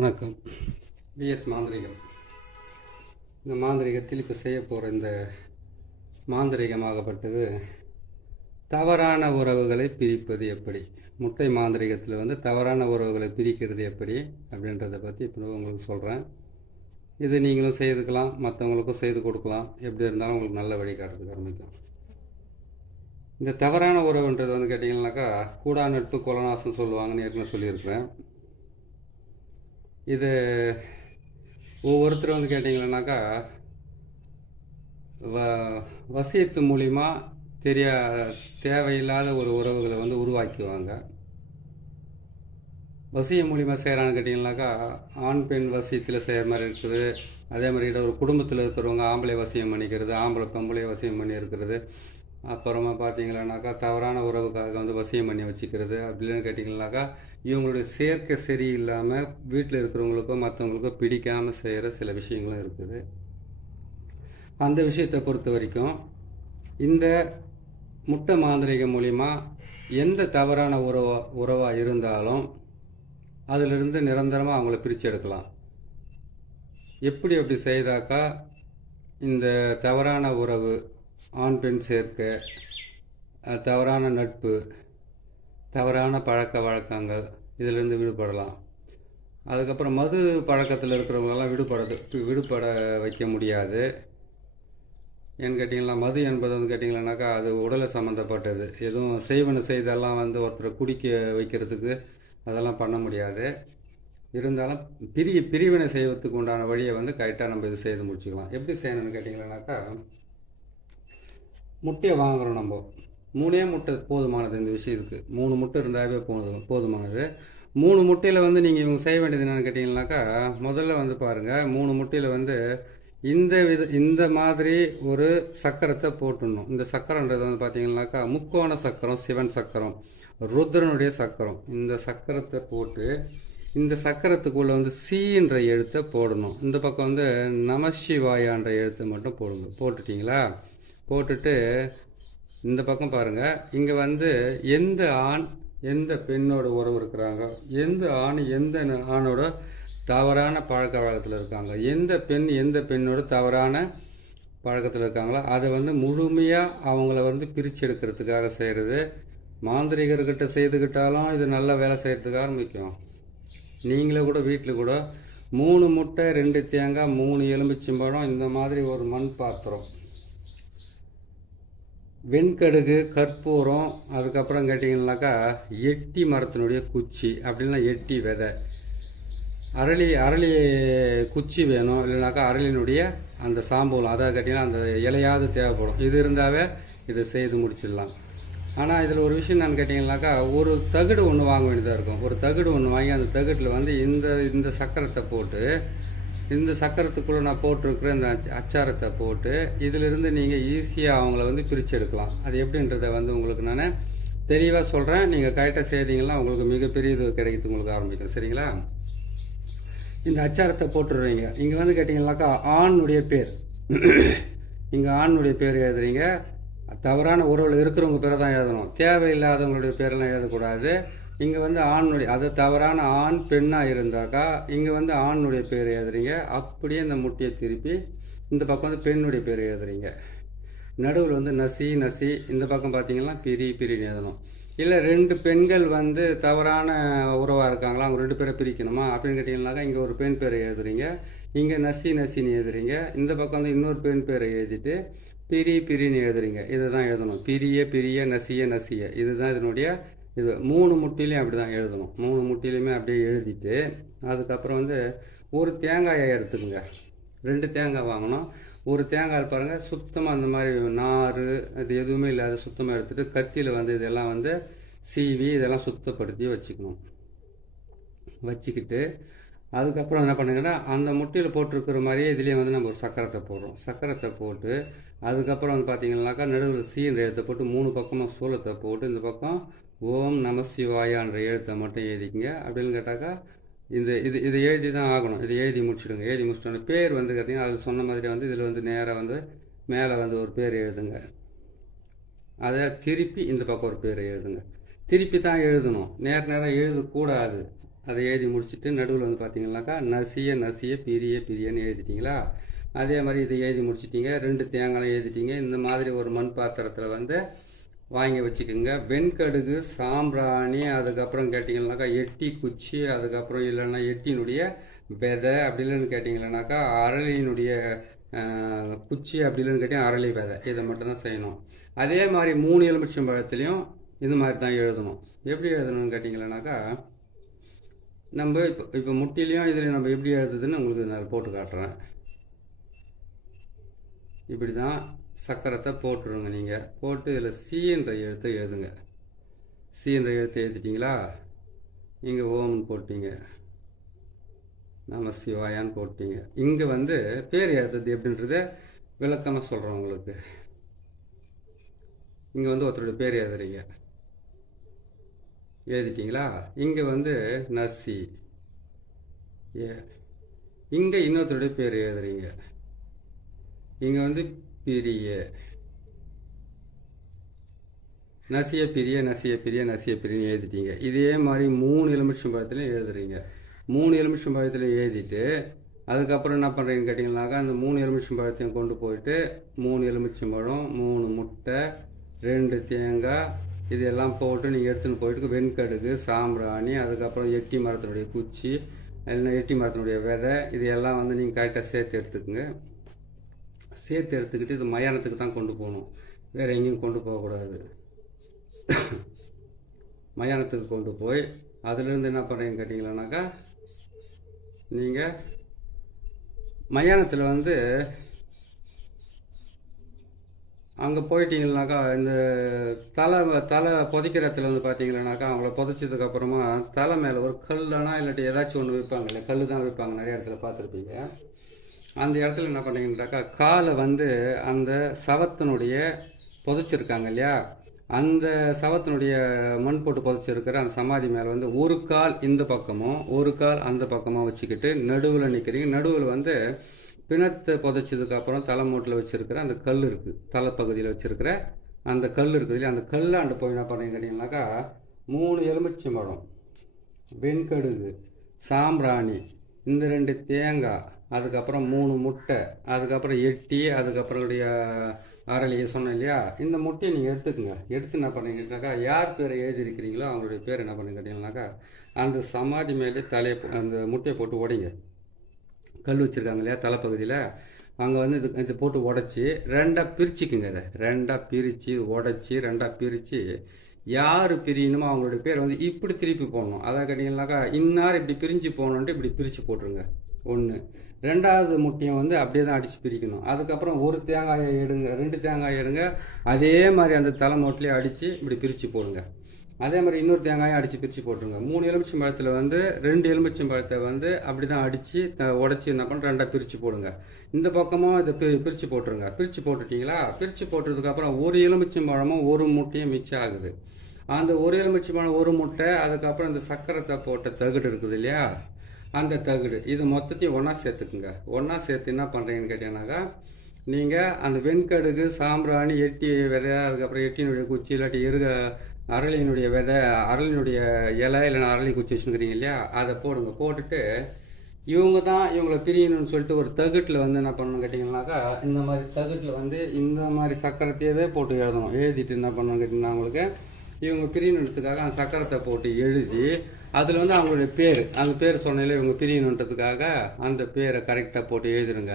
வணக்கம். பிஎஸ் மாந்திரிகம். இந்த மாந்திரிகத்தில் இப்போ செய்ய போகிற இந்த மாந்திரிகமாகப்பட்டது தவறான உறவுகளை பிரிப்பது எப்படி. முட்டை மாந்திரிகத்தில் தவறான உறவுகளை பிரிக்கிறது எப்படி அப்படின்றத பற்றி இப்போ உங்களுக்கு சொல்கிறேன். இது நீங்களும் செய்துக்கலாம், மற்றவங்களுக்கும் செய்து கொடுக்கலாம். எப்படி இருந்தாலும் உங்களுக்கு நல்ல வழிகாட்டுறதுக்கு ஆரம்பிக்கும். இந்த தவறான உறவுன்றது கேட்டிங்கன்னாக்கா கூடா நட்பு கொலநாசம் சொல்லுவாங்கன்னு ஏற்கனவே சொல்லியிருக்கிறேன். இது ஒவ்வொருத்தரும் கேட்டிங்கன்னாக்கா வசியத்து மூலிமா தேவையில்லாத ஒரு உறவுகளை உருவாக்குவாங்க. வசியம் மூலிமா செய்கிறான்னு கேட்டிங்கன்னாக்கா ஆண் பெண் வசியத்தில் செய்கிற மாதிரி இருக்குது. அதே மாதிரி ஒரு குடும்பத்தில் இருக்கிறவங்க ஆம்பளை வசியம் பண்ணிக்கிறது, ஆம்பளை பொம்பளை வசியம் பண்ணி இருக்கிறது. அப்புறமா பார்த்தீங்கன்னாக்கா தவறான உறவுக்காக வசியம் பண்ணி வச்சுக்கிறது. அப்படின்னு கேட்டிங்கன்னாக்கா இவங்களுடைய சேர்க்கை சரியில்லாமல் வீட்டில் இருக்கிறவங்களுக்கோ மற்றவங்களுக்கோ பிடிக்காமல் செய்கிற சில விஷயங்களும் இருக்குது. அந்த விஷயத்தை பொறுத்த வரைக்கும் இந்த முட்டை மாந்திரிகம் மூலிமா எந்த தவறான உறவாக இருந்தாலும் அதிலிருந்து நிரந்தரமாக அவங்கள பிரித்து எடுக்கலாம். அப்படி செய்தாக்கா இந்த தவறான உறவு, ஆண் பெண் சேர்க்கை, தவறான நட்பு, தவறான பழக்க வழக்கங்கள் இதிலிருந்து விடுபடலாம். அதுக்கப்புறம் மது பழக்கத்தில் இருக்கிறவங்களெல்லாம் விடுபட வைக்க முடியாது. ஏன்னு கேட்டிங்கன்னா மது என்பது கேட்டிங்கன்னாக்கா அது உடலை சம்மந்தப்பட்டது. எதுவும் செய்வன செய்தெல்லாம் ஒருத்தரை குடிக்க வைக்கிறதுக்கு அதெல்லாம் பண்ண முடியாது. இருந்தாலும் பிரிவினை செய்வதுக்கு உண்டான வழியை கரெக்டாக நம்ம இது செய்து முடிச்சுக்கலாம். எப்படி செய்யணும்னு கேட்டிங்கன்னாக்கா முட்டையை வாங்குகிறோம். நம்ம 3 முட்டை போதுமானது. இந்த விஷயத்துக்கு 3 முட்டை இருந்தாவே போதுமானது. 3 முட்டையில் நீங்கள் இவங்க செய்ய வேண்டியது என்னென்னு கேட்டிங்கன்னாக்கா முதல்ல பாருங்கள், 3 முட்டையில் இந்த மாதிரி ஒரு சக்கரத்தை போட்டுடணும். இந்த சக்கரன்றது பார்த்தீங்கன்னாக்கா முக்கோண சக்கரம், சிவன் சக்கரம், ருத்ரனுடைய சக்கரம். இந்த சக்கரத்தை போட்டு இந்த சக்கரத்துக்குள்ளே சீன்ற எழுத்தை போடணும். இந்த பக்கம் நமசிவாயான்ற எழுத்தை மட்டும் போடுங்க. போட்டுட்டிங்களா? போட்டுட்டு இந்த பக்கம் பாருங்கள், இங்கே எந்த ஆண் எந்த பெண்ணோட உறவு இருக்கிறாங்க, எந்த ஆண் எந்த ஆணோட தவறான பழக்க வழக்கத்தில் இருக்காங்க, எந்த பெண் எந்த பெண்ணோட தவறான பழக்கத்தில் இருக்காங்களோ அதை முழுமையாக அவங்கள பிரித்து எடுக்கிறதுக்காக செய்கிறது. மாந்திரிகர்கிட்ட செய்துக்கிட்டாலும் இது நல்ல வேலை செய்கிறதுக்கு ஆரம்பிக்கும். நீங்களே கூட வீட்டில் கூட 3 முட்டை, 2 தேங்காய், 3 எலுமிச்சம்பழம், இந்த மாதிரி ஒரு மண் பாத்திரம், வெண்கடுகு, கற்பூரம், அதுக்கப்புறம் கேட்டிங்கன்னாக்கா எட்டி மரத்தினுடைய குச்சி, அப்படின்னா எட்டி விதை, அரளி குச்சி வேணும். இல்லைனாக்கா அரளினுடைய அந்த சாம்பூலம், அதாவது கேட்டிங்கன்னா அந்த இலையாவது தேவைப்படும். இது இருந்தாவே இதை செய்து முடிச்சிடலாம். ஆனால் இதில் ஒரு விஷயம் என்னன்னு கேட்டிங்கன்னாக்கா ஒரு தகடு ஒன்று வாங்க வேண்டியதாக இருக்கும். ஒரு தகடு ஒன்று வாங்கி அந்த தகட்டில் இந்த சக்கரத்தை போட்டு, இந்த சக்கரத்துக்குள்ளே நான் போட்டிருக்கிற இந்த அச்சாரத்தை போட்டு இதிலிருந்து நீங்கள் ஈஸியாக அவங்கள பிரித்து எடுக்கலாம். அது எப்படின்றத உங்களுக்கு நான் தெளிவாக சொல்கிறேன். நீங்கள் கரெக்டாக செய்தீங்கன்னா உங்களுக்கு மிகப்பெரிய இது கிடைக்கிறது உங்களுக்கு ஆரம்பிக்கும். சரிங்களா? இந்த அச்சாரத்தை போட்டுடுவீங்க. இங்கே கேட்டிங்கன்னாக்கா ஆணுடைய பேர், இங்கே ஆணுடைய பேர் எழுதுறீங்க. தவறான உறவில் இருக்கிறவங்க பேரை தான் எழுதணும். தேவையில்லாதவங்களுடைய பேரெல்லாம் எழுதக்கூடாது. இங்கே ஆணுடைய, அது தவறான ஆண் பெண்ணாக இருந்தாக்கா இங்கே ஆணுடைய பேர் எழுதுறீங்க. அப்படியே இந்த முட்டையை திருப்பி இந்த பக்கம் பெண்ணுடைய பேர் எழுதுறீங்க. நடுவில் நசி, இந்த பக்கம் பார்த்தீங்கன்னா பிரின்னு எழுதணும். இல்லை 2 பெண்கள் தவறான உறவாக இருக்காங்களா, அவங்க 2 பேரை பிரிக்கணுமா அப்படின்னு கேட்டிங்கன்னாக்கா இங்கே ஒரு பெண் பேரை எழுதுறீங்க. இங்கே நசின்னு எழுதுறீங்க. இந்த பக்கம் இன்னொரு பெண் பேரை எழுதிட்டு பிரின்னு எழுதுறீங்க. இதை தான் எழுதணும். பிரிய நசிய இதுதான் இதனுடைய இது. 3 முட்டையிலையும் அப்படி தான் எழுதணும். 3 முட்டையிலையுமே அப்படியே எழுதிட்டு அதுக்கப்புறம் ஒரு தேங்காயை எடுத்துக்கோங்க. 2 தேங்காய் வாங்கணும். ஒரு தேங்காய் பாருங்கள் சுத்தமாக அந்த மாதிரி நார் அது எதுவுமே இல்லாத சுத்தமாக எடுத்துகிட்டு கத்தியில் இதெல்லாம் சீவி இதெல்லாம் சுத்தப்படுத்தி வச்சுக்கணும். வச்சுக்கிட்டு அதுக்கப்புறம் என்ன பண்ணுங்கன்னா அந்த முட்டையில் போட்டிருக்கிற மாதிரியே இதுலேயே நம்ம ஒரு சக்கரத்தை போடுறோம். சக்கரத்தை போட்டு அதுக்கப்புறம் பார்த்தீங்கன்னாக்கா நடுவில் சீன்ற எழுத்தை போட்டு 3 பக்கமாக சூலத்தை போட்டு இந்த பக்கம் ஓம் நம சிவாயான்ற எழுத்தை மட்டும் எழுதிக்கிங்க. அப்படின்னு கேட்டாக்கா இதை எழுதி தான் ஆகணும். இதை எழுதி முடிச்சுடுங்க. எழுதி முடிச்சிட்டோன்னு பேர் பார்த்தீங்கன்னா அது சொன்ன மாதிரி இதில் நேராக மேலே ஒரு பேர் எழுதுங்க. அதை திருப்பி இந்த பக்கம் ஒரு பேர் எழுதுங்க. திருப்பி தான் எழுதணும். நேராக எழுதக்கூடாது. அதை எழுதி முடிச்சுட்டு நடுவில் வந்து பார்த்தீங்கன்னாக்கா நசிய நசிய பிரிய பிரியன்னு எழுதிட்டிங்களா. அதே மாதிரி இதை எழுதி முடிச்சிட்டிங்க. 2 தேங்காய் எழுதிட்டீங்க. இந்த மாதிரி ஒரு மண் பாத்திரத்தில் வந்து வாங்கி வச்சுக்கோங்க. வெண்கடுகு, சாம்பிராணி, அதுக்கப்புறம் கேட்டிங்கன்னாக்கா எட்டி குச்சி, அதுக்கப்புறம் இல்லைன்னா எட்டினுடைய விதை, அப்படி இல்லைன்னு கேட்டிங்கன்னாக்கா அரளியினுடைய குச்சி, அப்படி இல்லைன்னு கேட்டிங்கன்னா அரளி விதை. இதை மட்டும்தான் செய்யணும். அதே மாதிரி 3 எலுமிச்சம்பழத்துலேயும் இது மாதிரி தான் எழுதணும். எப்படி எழுதணும்னு கேட்டிங்கன்னாக்கா நம்ம இப்போ முட்டிலையும் இதில் நம்ம எப்படி எழுதுதுன்னு உங்களுக்கு நான் போட்டு காட்டுறேன். இப்படி தான் சக்கரத்தை போட்டுருங்க. நீங்கள் போட்டு இதில் சீன்ற எழுத்தை எழுதுங்க. சீன்ற எழுத்தை எழுதிட்டிங்களா. இங்கே ஓம்னு போட்டிங்க, நம சிவாயான்னு போட்டிங்க. இங்கே வந்து பேர் எழுதுறது எப்படின்றத விளக்கமாக சொல்கிறேன் உங்களுக்கு. இங்கே வந்து ஒருத்தருடைய பேர் எழுதுறீங்க, எழுதிட்டிங்களா. இங்கே வந்து நசி, இங்கே இன்னொருத்தருடைய பேர் எழுதுறீங்க. இங்கே வந்து பிரிய, நசிய பிரிய நசிய பிரிய நசிய பிரியன்னு எழுதிட்டீங்க. இதே மாதிரி 3 எலுமிச்சம்பழத்துலையும் எழுதுறீங்க. 3 எலுமிச்சம்பழத்துலையும் எழுதிட்டு அதுக்கப்புறம் என்ன பண்ணுறீங்கன்னு கேட்டிங்கன்னாக்கா அந்த 3 எலுமிச்சம்பழத்தையும் கொண்டு போயிட்டு 3 எலுமிச்சம்பழம், 3 முட்டை, 2 தேங்காய், இதெல்லாம் போட்டு நீங்கள் எடுத்துன்னு போயிட்டு வெண்கடுகு, சாம்பிராணி, அதுக்கப்புறம் எட்டி மரத்தினுடைய குச்சி, இல்லைன்னா எட்டி மரத்தினுடைய விதை, இது எல்லாம் வந்து நீங்கள் கரெக்டாக சேர்த்து எடுத்துக்கோங்க. சேர்த்து எடுத்துக்கிட்டு இது மயானத்துக்கு தான் கொண்டு போகணும், வேறு எங்கேயும் கொண்டு போகக்கூடாது. மயானத்துக்கு கொண்டு போய் அதுலேருந்து என்ன பண்ணுறீங்கன்னு கேட்டிங்களானாக்கா நீங்கள் மயானத்தில் வந்து அங்கே போயிட்டீங்கன்னாக்கா இந்த தலை புதைக்கிற இடத்துல வந்து பார்த்தீங்கன்னாக்கா அவங்கள புதைச்சதுக்கப்புறமா தலை மேலே ஒரு கல்லுனா இல்லாட்டி ஏதாச்சும் ஒன்று வைப்பாங்க இல்லை, கல் தான் வைப்பாங்க, நிறைய இடத்துல பார்த்துருப்பீங்க. அந்த இடத்துல என்ன பண்ணீங்கன்னாக்கா காலை வந்து அந்த சவத்தினுடைய புதைச்சிருக்காங்க இல்லையா, அந்த சவத்தினுடைய மண் போட்டு புதைச்சிருக்கிற அந்த சமாதி மேலே வந்து ஒரு கால் இந்த பக்கமும் ஒரு கால் அந்த பக்கமாக வச்சுக்கிட்டு நடுவில் நிற்கிறீங்க. நடுவில் வந்து பிணத்தை புதைச்சதுக்கப்புறம் தலைமூட்டில் வச்சுருக்கிற அந்த கல் இருக்குது, தலைப்பகுதியில் வச்சுருக்கிற அந்த கல் இருக்குது இல்லையா, அந்த கல்லாண்டு போய் என்ன பண்ணுறீங்க கேட்டிங்கனாக்கா 3 எலுமிச்சம்பழம், வெண்கடுகு, சாம்பிராணி, இந்த 2 தேங்காய், அதுக்கப்புறம் 3 முட்டை, அதுக்கப்புறம் எட்டி, அதுக்கப்புறம் அரளியை சொன்னேன் இல்லையா, இந்த முட்டையை நீங்கள் எடுத்துக்கோங்க. எடுத்து என்ன பண்ணுறீங்கன்னாக்கா யார் பேரை எழுதியிருக்கிறீங்களோ அவங்களுடைய பேர் என்ன பண்ணுங்க கேட்டிங்கனாக்கா அந்த சமாதி மேலே அந்த முட்டையை போட்டு உடைங்க. கல் வச்சுருக்காங்க இல்லையா தலைப்பகுதியில், அங்கே வந்து இது போட்டு உடச்சி 2ஆக பிரிச்சுக்குங்க. இதை 2ஆக பிரித்து உடச்சி 2ஆக பிரித்து யார் பிரியணுமோ அவங்களுடைய பேர் வந்து இப்படி திருப்பி போடணும். அதை கேட்டிங்கனாக்கா இன்னார் இப்படி பிரிஞ்சு போகணுன்ட்டு இப்படி பிரித்து போட்டுருங்க. 1. 2வது முட்டையும் வந்து அப்படியே தான் அடித்து பிரிக்கணும். அதுக்கப்புறம் 1 தேங்காயை எடுங்க, 2 தேங்காயை எடுங்க, அதே மாதிரி அந்த தலை நோட்லேயே அடித்து இப்படி பிரித்து போடுங்க. அதே மாதிரி இன்னொரு தேங்காயும் அடித்து பிரித்து போட்டுருங்க. 3 எலுமிச்சம்பழத்தில் வந்து 2 எலுமிச்சம்பழத்தை வந்து அப்படி தான் அடித்து உடச்சி என்ன பண்ண 2ஆக பிரித்து போடுங்க. இந்த பக்கமும் இதை பிரித்து போட்டுருங்க. பிரித்து போட்டுட்டிங்களா. பிரித்து போட்டதுக்கப்புறம் 1 எலுமிச்சம்பழமும் 1 முட்டையும் மிச்சம் ஆகுது. அந்த 1 எலுமிச்சம்பழம் 1 முட்டை, அதுக்கப்புறம் இந்த சக்கரத்தை போட்ட தகுடு இருக்குது இல்லையா, அந்த தகுடு, இது மொத்தத்தையும் ஒன்றா சேர்த்துக்குங்க. ஒன்றா சேர்த்து என்ன பண்ணுறீங்கன்னு கேட்டீங்கன்னாக்கா நீங்கள் அந்த வெண்கடுகு, சாம்பிராணி, எட்டி விதை, அதுக்கப்புறம் எட்டினுடைய குச்சி இல்லாட்டி அரளியினுடைய விதை, அரளியினுடைய இலை இல்லைன்னா அரளி குச்சி வச்சுருக்கிறீங்க இல்லையா, அதை போடுங்க. போட்டுட்டு இவங்களை பிரியணும்னு சொல்லிட்டு ஒரு தகுட்டில் வந்து என்ன பண்ணணும் கேட்டிங்கன்னாக்கா இந்த மாதிரி தகுட்டில் வந்து இந்த மாதிரி சக்கரத்தையவே போட்டு எழுதணும். எழுதிட்டு என்ன பண்ணணும் கேட்டிங்கன்னா உங்களுக்கு இவங்க பிரியணுன்றதுக்காக அந்த சக்கரத்தை போட்டு எழுதி அதில் வந்து அவங்களுடைய பேர், அந்த பேர் சொன்னாலே இவங்க பிரியணுன்றதுக்காக அந்த பேரை கரெக்டாக போட்டு எழுதிடுங்க.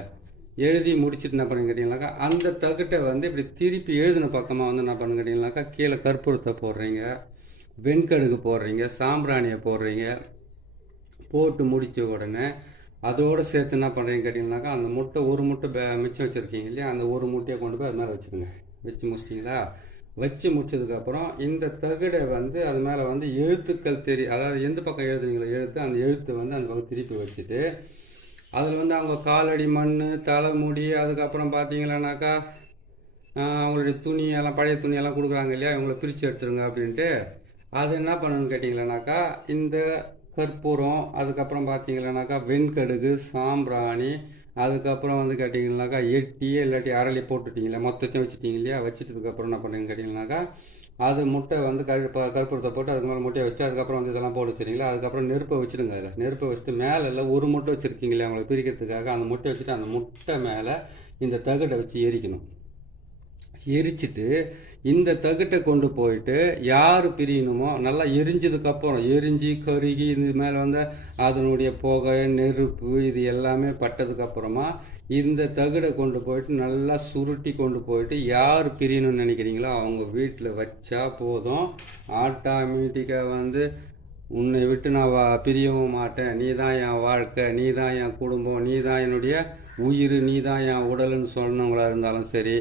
எழுதி முடிச்சுட்டு என்ன பண்ணுங்க கேட்டிங்கனாக்கா அந்த தகுட்டை வந்து இப்படி திருப்பி எழுதின பக்கமாக வந்து என்ன பண்ணுங்க கேட்டிங்கனாக்கா கீழே கற்பூரத்தை போடுறீங்க, வெண்கடுகு போடுறீங்க, சாம்பிராணியை போடுறீங்க. போட்டு முடித்த உடனே அதோடு சேர்த்து என்ன பண்ணுறீங்க கேட்டிங்கனாக்கா அந்த முட்டை 1 முட்டை மிச்சம் வச்சுருக்கீங்க இல்லையா, அந்த 1 முட்டையை கொண்டு போய் அது மேலே வச்சுருங்க. வச்சு முடிச்சிட்டிங்களா. வச்சு முடிச்சதுக்கப்புறம் இந்த தகுடை வந்து அது மேலே வந்து எழுத்துக்கள் அதாவது எந்த பக்கம் எழுதுறீங்களோ எழுத்து, அந்த எழுத்து வந்து அந்த பக்கம் திருப்பி வச்சுட்டு அதில் வந்து அவங்க காலடி மண், தலைமுடி, அதுக்கப்புறம் பார்த்தீங்களானாக்கா அவங்களுடைய துணியெல்லாம் பழைய துணியெல்லாம் கொடுக்குறாங்க இல்லையா, இவங்களை பிரித்து எடுத்துருங்க அப்படின்ட்டு. அது என்ன பண்ணணும்னு கேட்டிங்களானாக்கா இந்த கற்பூரம், அதுக்கப்புறம் பார்த்தீங்களானாக்கா வெண்கடுகு, சாம்பிராணி, அதுக்கப்புறம் வந்து கேட்டிங்கனாக்கா எட்டியே இல்லாட்டி அரளி போட்டுட்டிங்களா, மொத்தத்தையும் வச்சுட்டிங்க இல்லையா, வச்சுட்டதுக்கப்புறம் என்ன பண்ணுறீங்கன்னு கேட்டிங்கனாக்கா அது முட்டை வந்து கற்பூரத்தை போட்டு அதுக்கு மேலே முட்டையை வச்சுட்டு அதுக்கப்புறம் வந்து இதெல்லாம் போட்டு வச்சுருங்களா, அதுக்கப்புறம் நெருப்பை வச்சுடுங்க. அதில் நெருப்பை வச்சுட்டு மேலே இல்லை ஒரு முட்டை வச்சுருக்கீங்களே அவங்களை பிரிக்கிறதுக்காக அந்த முட்டை வச்சுட்டு அந்த முட்டை மேலே இந்த தகட்டை வச்சு எரிக்கணும். எரிச்சிட்டு இந்த தகட்டை கொண்டு போயிட்டு யார் பிரியணுமோ நல்லா எரிஞ்சதுக்கப்புறம் எரிஞ்சு கருகி இது மேலே வந்து அதனுடைய புகை நெருப்பு இது எல்லாமே பட்டதுக்கப்புறமா இந்த தகடை கொண்டு போயிட்டு நல்லா சுருட்டி கொண்டு போயிட்டு யார் பிரியணும்னு நினைக்கிறீங்களோ அவங்க வீட்டில் வச்சா போதும். ஆட்டோமேட்டிக்காக வந்து உன்னை விட்டு நான் பிரியவும் மாட்டேன், நீ தான் என் வாழ்க்கை, நீ தான் என் குடும்பம், நீ தான் என்னுடைய உயிர், நீ தான் என் உடல்னு சொன்னவங்களா இருந்தாலும் சரி,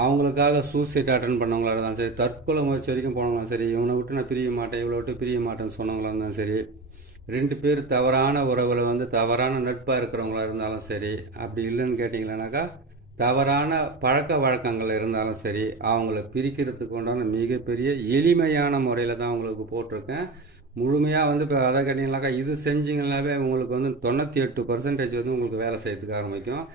அவங்களுக்காக சூசைட் அட்டன் பண்ணவங்களா இருந்தாலும் சரி, தற்கொலை முயற்சி வரைக்கும் போனவங்களும் சரி, இவனை விட்டு நான் பிரிய மாட்டேன் இவளை விட்டு பிரிய மாட்டேன்னு சொன்னவங்களா இருந்தாலும் சரி, 2 பேர் தவறான உறவில் வந்து தவறான நட்பாக இருக்கிறவங்களா இருந்தாலும் சரி, அப்படி இல்லைன்னு கேட்டிங்களானாக்கா தவறான பழக்க வழக்கங்கள் இருந்தாலும் சரி, அவங்கள பிரிக்கிறதுக்கு உண்டான மிகப்பெரிய எளிமையான முறையில் தான் உங்களுக்கு போட்டிருக்கேன். முழுமையாக வந்து இப்போ அதை கேட்டிங்கனாக்கா இது செஞ்சிங்கனாவே உங்களுக்கு வந்து 98% வந்து உங்களுக்கு வேலை செய்யறதுக்கு ஆரம்பிக்கும்.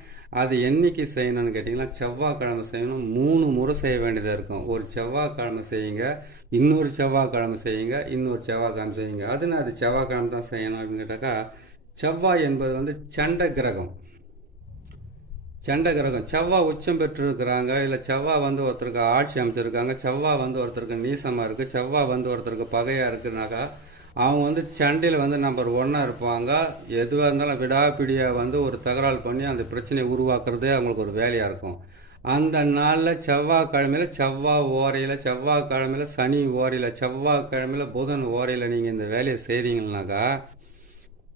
அது என்னைக்கு செய்யணும்னு கேட்டிங்கன்னா செவ்வாய்க்கிழமை செய்யணும். 3 முறை செய்ய வேண்டியதாக இருக்கும். ஒரு செவ்வாய்க்கிழமை செய்யுங்க, இன்னொரு செவ்வாய்க்கிழமை செய்யுங்க, இன்னொரு செவ்வாய்க்கிழமை செய்யுங்க. அது செவ்வாய்க்கிழமை தான் செய்யணும் அப்படின்னு கேட்டாக்கா, செவ்வாய் என்பது வந்து சண்டை கிரகம். செவ்வாய் உச்சம் பெற்றிருக்கிறாங்க, இல்லை செவ்வாய் வந்து ஒருத்தருக்கு ஆட்சி அமைச்சிருக்காங்க, செவ்வாய் வந்து ஒருத்தருக்கு நீசமாக இருக்குது, செவ்வாய் வந்து ஒருத்தருக்கு பகையாக இருக்குனாக்கா அவங்க வந்து சண்டையில் வந்து நம்பர் 1 இருப்பாங்க. எதுவாக இருந்தாலும் விடாப்பிடியாக வந்து ஒரு தகராறு பண்ணி அந்த பிரச்சனையை உருவாக்குறதே அவங்களுக்கு ஒரு வேலையாக இருக்கும். அந்த நாளில் செவ்வாய்க்கிழமையில் செவ்வாய் ஓரையில், செவ்வாய்க்கிழமையில் சனி ஓரையில், செவ்வாய்க்கிழமையில் புதன் ஓரையில் நீங்கள் இந்த வேலையை செய்கிறீங்கன்னாக்கா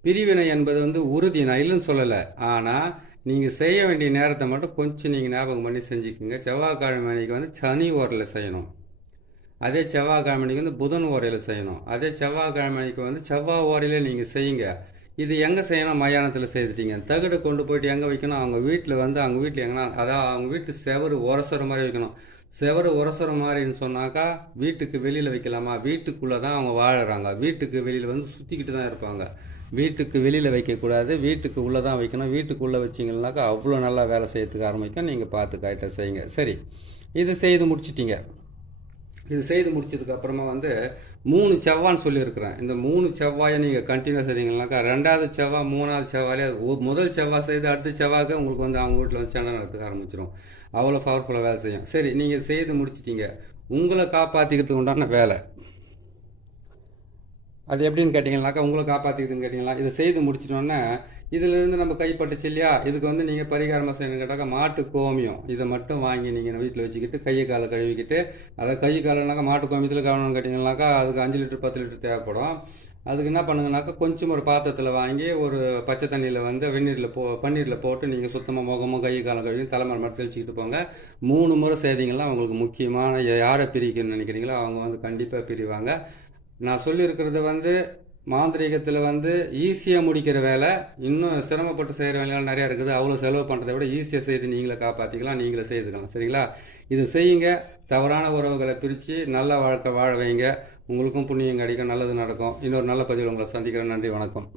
பிரிவினை என்பது வந்து உறுதி. நான் இல்லைன்னு சொல்லலை, ஆனால் நீங்கள் செய்ய வேண்டிய நேரத்தை மட்டும் கொஞ்சம் நீங்கள் ஞாபகம் பண்ணி செஞ்சுக்கோங்க. செவ்வாய்க்கிழமை அன்றைக்கி வந்து சனி ஓரையில் செய்யணும், அதே செவ்வாய்க்கிழமைக்கு வந்து புதன் ஓரையில் செய்யணும், அதே செவ்வாய்க்கிழமைக்கு வந்து செவ்வாய் ஓரையில் நீங்கள் செய்யுங்க. இது எங்கே செய்யணும்? மயானத்தில் செய்துட்டீங்க. தகடு கொண்டு போயிட்டு எங்கே வைக்கணும்? அவங்க வீட்டில் வந்து அவங்க வீட்டில் எங்கன்னா அதாவது அவங்க வீட்டு செவரு உரசுற மாதிரி வைக்கணும். செவரு உரசுற மாதிரின்னு சொன்னாக்கா வீட்டுக்கு வெளியில் வைக்கலாமா? வீட்டுக்குள்ளே தான் அவங்க வாழுறாங்க, வீட்டுக்கு வெளியில் வந்து சுற்றிக்கிட்டு தான் இருப்பாங்க. வீட்டுக்கு வெளியில் வைக்கக்கூடாது, வீட்டுக்கு உள்ளே தான் வைக்கணும். வீட்டுக்குள்ளே வச்சிங்கன்னாக்கா அவ்வளோ நல்லா வேலை செய்யறதுக்கு ஆரம்பிக்கும். நீங்கள் பார்த்து கரெக்டாக செய்யுங்க. சரி, இது செய்து முடிச்சிட்டிங்க. இது செய்து முடிச்சதுக்கு அப்புறமா வந்து 3 செவ்வான்னு சொல்லியிருக்கிறேன். இந்த 3 செவ்வாயை நீங்கள் கண்டினியூஸ் செய்தீங்கன்னாக்கா 2வது செவ்வாய் 3வது செவ்வாயிலே முதல் செவ்வாய் செய்து அடுத்த செவ்வாய்க்கு உங்களுக்கு வந்து அவங்க வீட்டில் வந்து சண்டை நடத்துக்க ஆரம்பிச்சிடும். அவ்வளோ பவர்ஃபுல்லாக வேலை செய்யும். சரி, நீங்கள் செய்து முடிச்சிட்டீங்க. உங்களை காப்பாற்றிக்கிறதுக்கு உண்டான வேலை அது எப்படின்னு கேட்டிங்கனாக்கா உங்களை காப்பாற்றிக்கிறதுன்னு கேட்டிங்களா, இதை செய்து முடிச்சிட்டோன்னே இதிலிருந்து நம்ம கைப்பட்டுச்சு இல்லையா, இதுக்கு வந்து நீங்கள் பரிகாரமாக செய்யணும்னு கேட்டாக்கா மாட்டு கோமியம் இதை மட்டும் வாங்கி நீங்கள் வீட்டில் வச்சுக்கிட்டு கையை காலை கழுவிக்கிட்டு, அதை கை காலைனாக்கா மாட்டு கோமியத்தில் கவனம்னு கேட்டிங்கனாக்கா அதுக்கு 5 லிட்டர் 10 லிட்டர் தேவைப்படும். அதுக்கு என்ன பண்ணுங்கனாக்கா கொஞ்சம் ஒரு பாத்திரத்தில் வாங்கி ஒரு பச்சை தண்ணியில் வந்து பன்னீரில் போட்டு நீங்கள் சுத்தமாக முகமும் கை காலம் கழுவி தலைமுறை மட்டும் தெளிச்சிக்கிட்டு போங்க. 3 முறை செய்தீங்கன்னா உங்களுக்கு முக்கியமான யாரை பிரிக்கணும்னு நினைக்கிறீங்களோ அவங்க வந்து கண்டிப்பாக பிரிவாங்க. நான் சொல்லியிருக்கிறது வந்து மாந்திரீகத்தில் வந்து ஈஸியாக முடிக்கிற வேலை, இன்னும் சிரமப்பட்டு செய்கிற வேலையெல்லாம் நிறையா இருக்குது. அவ்வளோ செலவு பண்ணுறதை விட ஈஸியாக செய்து நீங்களே காப்பாற்றிக்கலாம், நீங்களே செய்துக்கலாம். சரிங்களா, இது செய்யுங்க. தவறான உறவுகளை பிரித்து நல்ல வாழ்க்கை வாழ வைங்க. உங்களுக்கும் புண்ணியம் கிடைக்கும், நல்லது நடக்கும். இன்னொரு நல்ல பதிவில் உங்களை சந்திக்கிறேன். நன்றி, வணக்கம்.